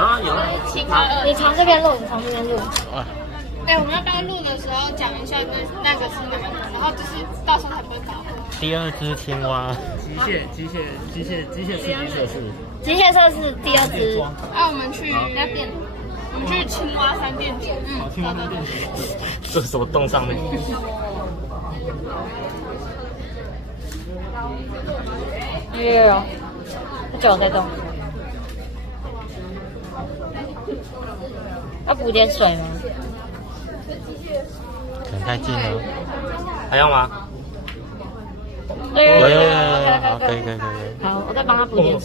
啊，有。你从这边录，你从这边录。啊。我们要不要录的时候讲一下那个是哪个，然后就是到时候才不会搞混。第二只青蛙。机械测试。机械测试第二只。我们去那边，我们去青蛙三电子。青蛙三电子。这是什么洞上面？有，这有在动。要补点水吗？可能太近了。还要吗？有，好，可以。好，我再帮他补点水。